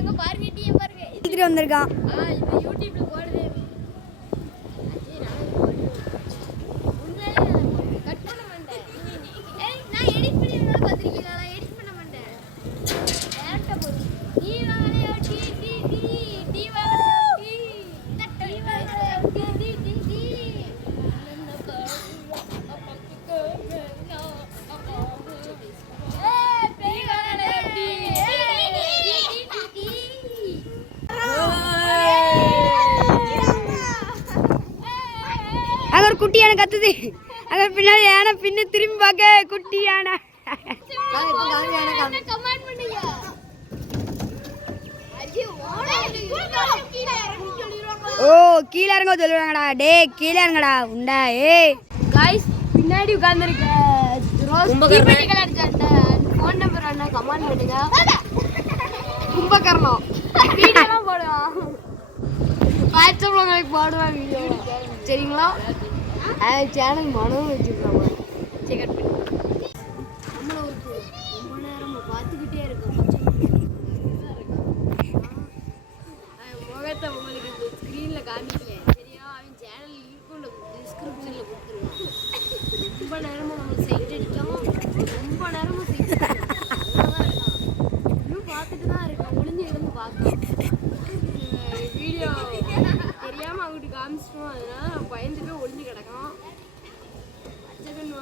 அங்க பாருங்க டீ பாருங்க. எடுத்துட்டு வந்திருக்கான் ஆ இது யூடியூப்ல போடுது. கட் பண்ண மாட்டேன். ஏய் நான் எடிட் பண்ணி நான் எடிட் பண்ண மாட்டேன். டேரக்டா போடு. டீ வாங்கலையோ டீ டீ டீ டீ வாங்கலையோ டீ. டீ வாங்கலையோ டீ டீ டீ டீ. குட்டி யானை கத்துது. அங்க பின்னாடி யானை பின்ன திரும்பி பார்க்க குட்டி யானை ஓ கீழே இறங்க சொல்லுவாங்கடா. டே கீழே இறங்கடா உண்டா ஏய். காய்ஸ் பின்னாடி உட்கார்ந்துருக்க ஃபோன் நம்பர் அண்ணா கமெண்ட் பண்ணுங்க. கும்பகர்ணம். வீடியோலாம் போடுவான். வாட்ஸ்அப்ல உங்களுக்கு போடுவேன் வீடியோ சரிங்களா? சேனல் மனம் வச்சுக்கலாம் சரி கட் பண்ணி நம்மள ஒரு ரொம்ப நேரம் பார்த்துக்கிட்டே இருக்கோம் முகத்தை உங்களுக்கு இந்த ஸ்க்ரீனில் காமிக்கல சரியா அவன் சேனல் லிங்க்கும் டிஸ்கிரிப்ஷனில் கொடுத்துருவான் ரொம்ப நேரமாக நம்ம காமிச்சிட்டோம் அதனால நான் பயந்து போய் ஒளிஞ்சு கிடக்கான் செகண்ட்